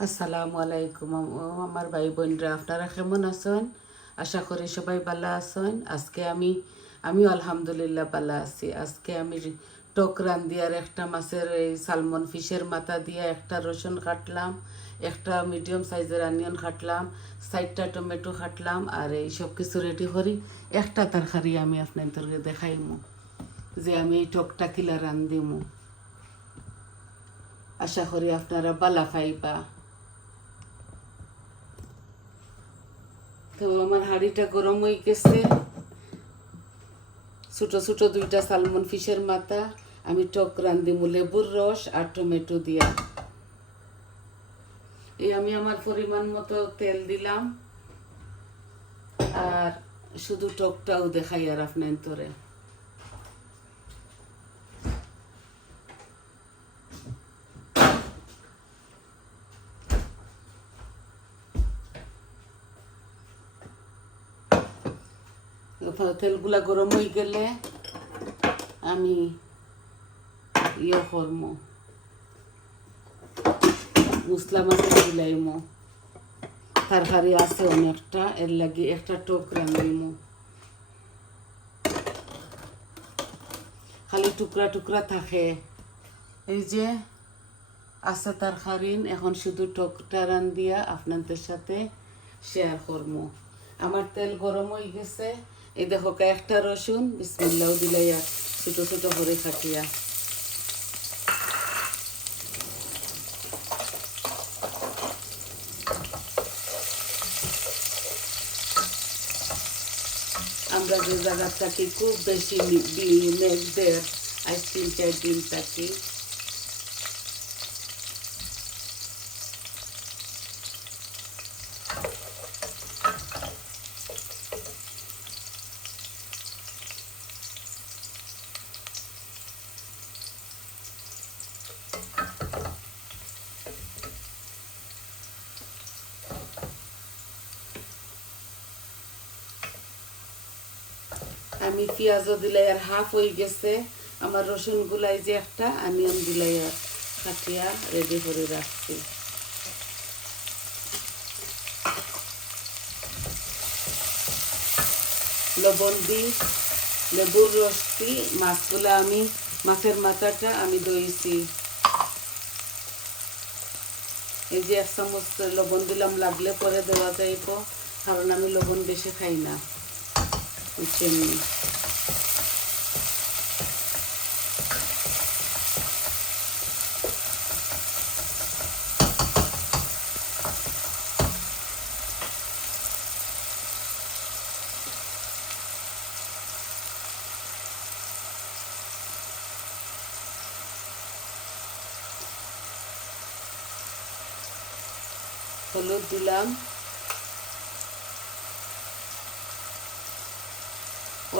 আসসালামু আলাইকুম আমার ভাই বোনরা, আপনারা কেমন আছেন? আশা করি সবাই ভালো আছেন। আজকে আমিও আলহামদুলিল্লাহ ভালো আছি। আজকে আমি টক রান্দিয়ার একটা মাছের এই সালমন ফিশের মাথা দিয়ে একটা রসুন কাটলাম, একটা মিডিয়াম সাইজের অনিয়ন কাটলাম, 4টা টমেটো কাটলাম, আর এই সব কিছু রেডি করি একটা তরকারি আমি আপনাদের দেখাইমু যে আমি এই টকটা কিলা রান্দিমু। আশা করি আপনারা ভালো খাইবা। তো আমার হাঁড়িটা গরম হয়ে গেছে। ছোটো ছোটো 2টা সালমন ফিশের মাথা আমি টক রান্দিমু লেবুর রস আর টমেটো দিয়া। এই আমি আমার পরিমাণ মতো তেল দিলাম, আর শুধু টকটাও দেখাই আর আপনার তোরে। তেলগুলা গরম হয়ে গেলে আমি করবো, মশলা মাছ দিলাইমো। তরকারি আছে অনেকটা, এর লাগি একটা টক রান্দিমু। খালি টুকরা টুকরা থাকে। এই যে আছে তরকারি, এখন শুধু টকটা রান্দিয়া আপনাদের সাথে শেয়ার করবো। আমার তেল গরম হয়ে গেছে। এই দেখো একটা রসুন বিসমিল্লাহ দিলাইয়া ছোটো ছোটো করে কাটিয়া। আমরা যে জায়গা থাকি খুব বেশি মেঘদের, আজ 3-4 দিন থাকি। আমি পেঁয়াজও দিলাই আর হাফ হয়ে গেছে। আমার রসুন গুলাই যে একটা অনিয়ন দিলাই আর কাটিয়া রেডি করে রাখছি। লবণ দিই, লেবুর রস দিই। মাছগুলা আমি মাছের মাথাটা আমি দইছি। এই যে 1 চামচ লবণ দিলাম, লাগলে পরে দেওয়া যাইব, কারণ আমি লবণ বেশি খাই না। চিনি হলুদ দিলাম,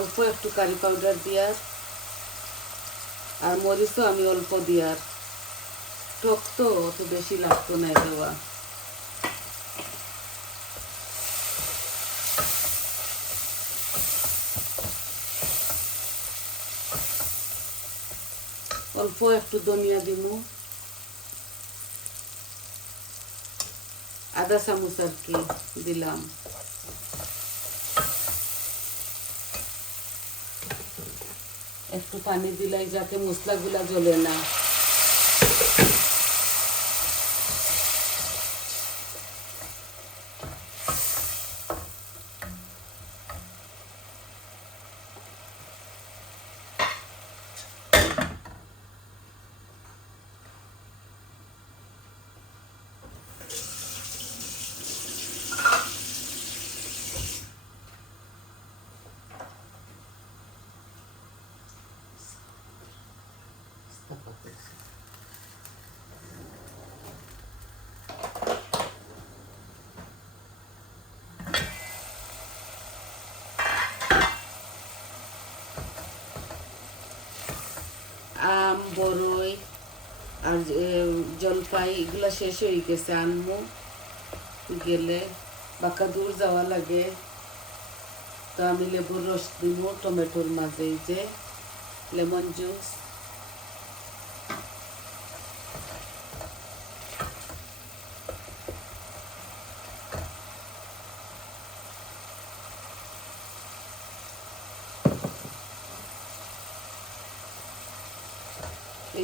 অল্প একটু কারি পাউডার দিয়ার, আর মরিচও আমি অল্প দিয়ার। টক তো অত বেশি লাগতো না দেওয়া। অল্প একটু ধনিয়া দিমু, আধা চামচ আর কি দিলাম। একটু পানি দিলাই যাতে মশলাগুলা জ্বলে না। আম, বরই আর জলপাই এগুলা শেষ হয়ে গেছে, আনমু গেলে, বাঁকা দূর যাওয়া লাগে। তো আমি লেবুর রস দিব টমেটোর মাঝে, এই যে লেমন জুস।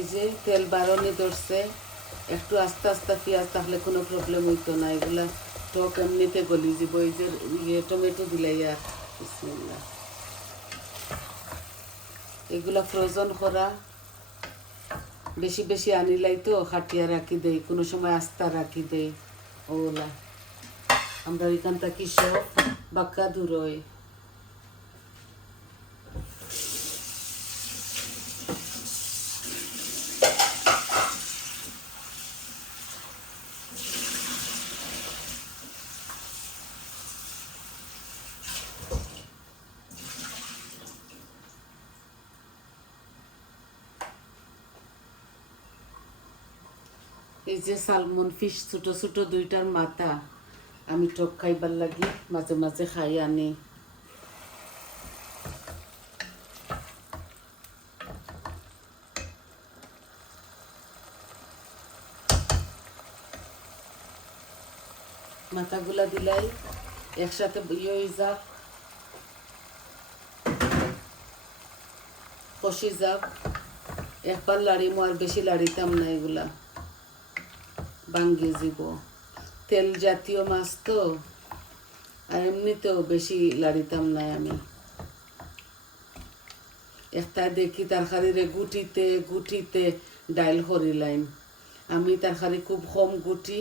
এই যে তেল বাড়ানি ধরছে, একটু আস্তে আস্তে পেঁয়াজ থাকলে কোনো প্রবলেম হইতো না। এগুলা টক এমনিতে গলি যাব। এই যে টমেটো দিলাই আর বিসমিল্লাহ। এগুলা ফ্রোজন করা, বেশি বেশি আনিলাই তো খাটিয়া রাখি দেই, কোনো সময় আস্তা রাখি দেই। ওগুলা আমরা এখান থেকে সব বাক্কা দূরই। এই যে সালমন ফিশ ছোট ছোট দুইটার মাথা আমি টক খাইবার লাগি মাঝে মাঝে খাই আনি। মাথাগুলা দিলাই একসাথে ইয়ে হয়ে যাক, কষি যাক। একবার লাড়িমো, আর বেশি লাড়িতাম না, এগুলা ভাঙ্গি যাব। তেল জাতীয় মাছ তো, আর এমনিতেও বেশি লাড়িতাম না আমি। একটা দেখি তরকারিরে গুটিতে গুটিতে ডাইল করিলাইন। আমি তরকারি খুব কম গুটি।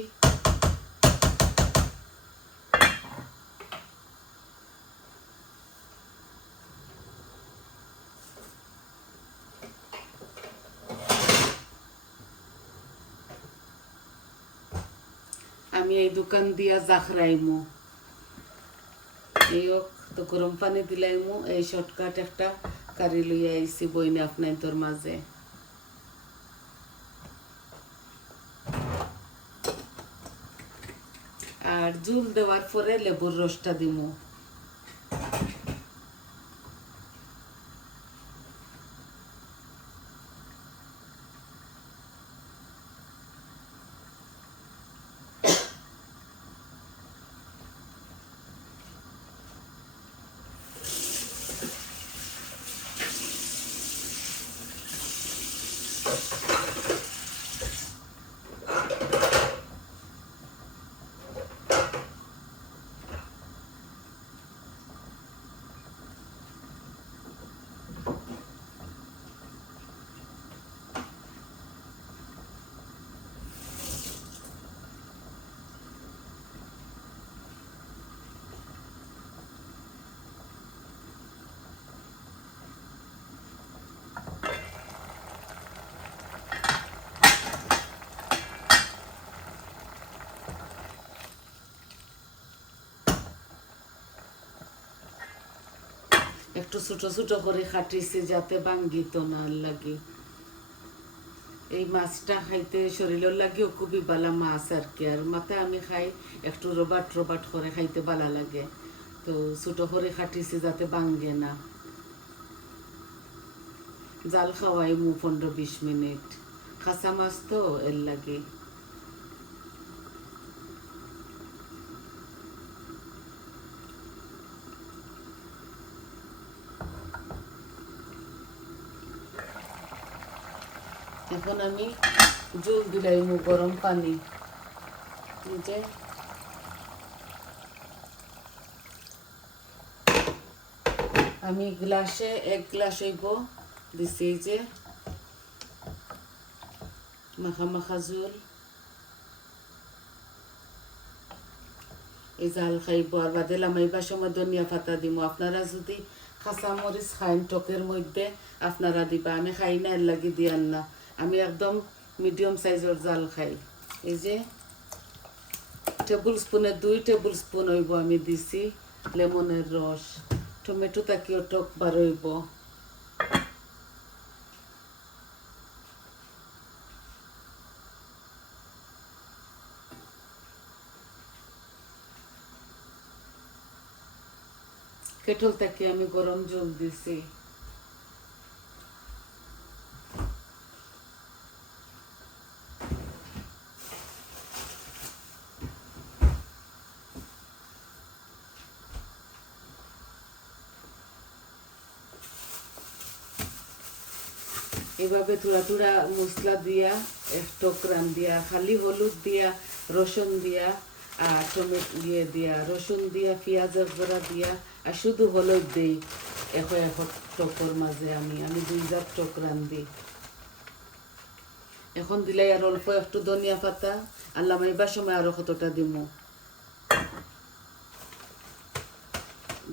আমি এই দোকান দিয়া জাখরাইমু, এই তো গরম পানি দিলাইমু। এই শর্টকাট একটা কারি লইয়া আইছি বইনে আপনার তোর মাঝে। আর জুল দেওয়ার পরে লেবুর রসটা দিমু। একটু ছোট ছোট করে কাটিছি যাতে ভাঙ্গিত না লাগে। এই মাছটা খাইতে শরীরের লাগেও খুবই ভালো মাছ আর কি। আর মাথা আমি খাই একটু রবাট রবাট করে খাইতে ভালো লাগে, তো ছোট করে কাটিছি যাতে ভাঙ্গে না। জাল খাওয়াই মু 15-20 মিনিট, কাঁচা মাছ তো এর লাগে। এখন আমি জল দিলাইমু গরম পানি। যে আমি গ্লাসে 1 গ্লাস হইব দিছি। এই যে মাখা মাখা জল, এই জাল খাইব। আর বাদে লামাইবার সময় ধনিয়া পাতা দিব। আপনারা যদি কাঁচা মরিচ খাইন টকের মধ্যে আপনারা দিবা, আমি খাই না, এর লাগি দিয়ান না। আমি একদম মিডিয়াম সাইজের জাল খাই। এই যে টেবিল স্পুনে 2 টেবিল স্পুন হইব আমি দিছি লেমনের রস। টমেটো তাকিও টক বার হইব। কেটল থেকে আমি গরম জল দিছি। এভাবে থোড়া থোড়া মশলা দিয়া এক টক রান্ধিয়া খালি হলুদ দিয়া রসুন দিয়া আর টমেটো দিয়া রসুন দিয়া পেঁয়াজের বড়া দিয়া আর শুধু হলুদ দিই এখন টকর মাঝে আমি 2 জাত টক রান্ধি। এখন দিলাই আর অল্প একটু ধনিয়া পাতা আর লামাইবার সময় আরো কতটা দিমু।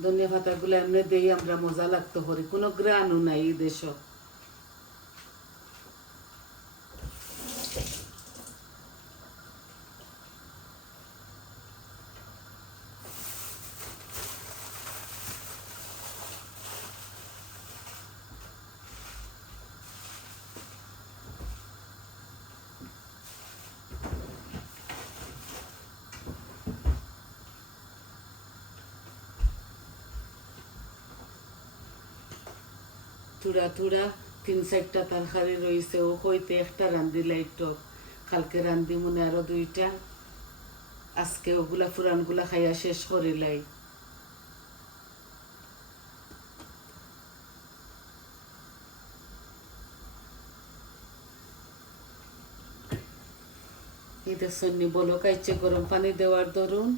ধনিয়া পাতাগুলো এমনি দেই আমরা মজা লাগতো করি, কোনো গ্রানও নাই এই দেশ। থোড়া থোড়া 3-4টা তরকারি রয়েছে, ও হইতে একটা রান্ধিলাই টক, কালকে রান্ধি মনে আরো 2টা, আজকে ওগুলা পুরানগুলা খাইয়া শেষ করিলাই। এই দেখছেন বলক আইছে গরম পানি দেওয়ার দরুন।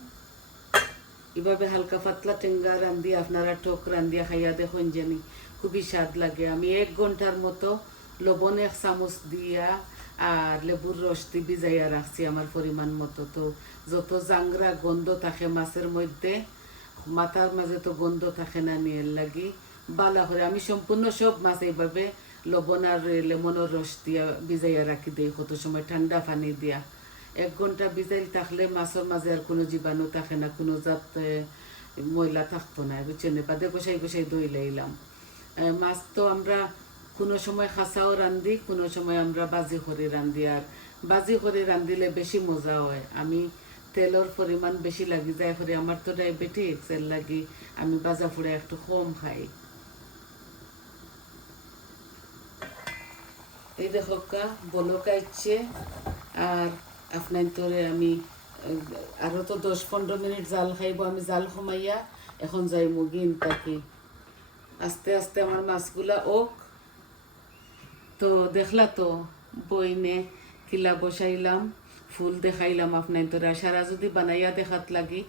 এভাবে হালকা পাতলা টেঙ্গা রান্ধি আপনারা টক রান্ধিয়া খাইয়া দেখুন জানি খুবই স্বাদ লাগে। আমি 1 ঘন্টার মতো লবণ 1 চামচ দিয়া আর লেবুর রস দিয়ে ভিজাইয়া রাখছি আমার পরিমাণ মতো। তো যত জাংরা গন্ধ থাকে মাছের মধ্যে, মাথার মাঝে তো গন্ধ থাকে না, নিয়ে লাগি বালা করে আমি সম্পূর্ণ সব মাছ এইভাবে লবণ আর লেমনের রস দিয়া ভিজাইয়া রাখি দিই কত সময় ঠান্ডা পানি দিয়া। 1 ঘন্টা ভিজাইল থাকলে মাছের মাঝে আর কোনো জীবাণু থাকে না, কোনো জাত ময়লা থাকতো না, বুঝছেন? বাদে বসাই বসাই দই লাইলাম। মাছ তো আমরা কোনো সময় খাসাও রান্ধি, কোনো সময় আমরা বাজি করে রান্ধি। আর বাজি করে রান্ধিলে বেশি মজা হয়। আমি তেলের পরিমাণ বেশি লাগি যায় করে, আমার তো ডায়াবেটিক্স, এর লাগি আমি বাজা ফুড়া একটু কম খাই। এই দেখো বলক আইছে আর আপনার তোরে আমি আরো তো 10-15 মিনিট জাল খাইব। আমি জাল কমাইয়া এখন যাই মুগিন তাকি আস্তে আস্তে আমার মাছগুলা ওক। তো দেখলা তো বইনে কিলা বসাইলাম, ফুল দেখাইলাম আপনার তোরা। সারা যদি বানাইয়া দেখাত লাগি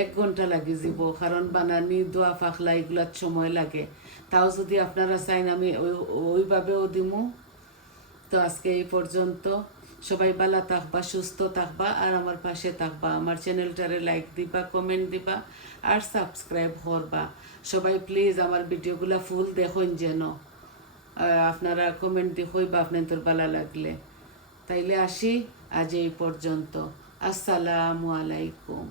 1 ঘন্টা লাগি যাব, কারণ বানানি দোয়া ফাখলা এগুলার সময় লাগে। তাও যদি আপনারা চাইন আমি ওইভাবেও দিমু। তো আজকে এই পর্যন্ত, সবাই ভালো থাকবা, সুস্থ থাকবা আর আমার পাশে থাকবা। আমার চ্যানেলটারে লাইক দিবা, কমেন্ট দিবা আর সাবস্ক্রাইব করবা। সবাই প্লিজ আমার ভিডিওগুলা ফুল দেখুন যেন, আপনারা কমেন্ট দিয়ে হইবা আপনাদের ভালো লাগলে। তাইলে আসি আজ এই পর্যন্ত। আসসালামু আলাইকুম।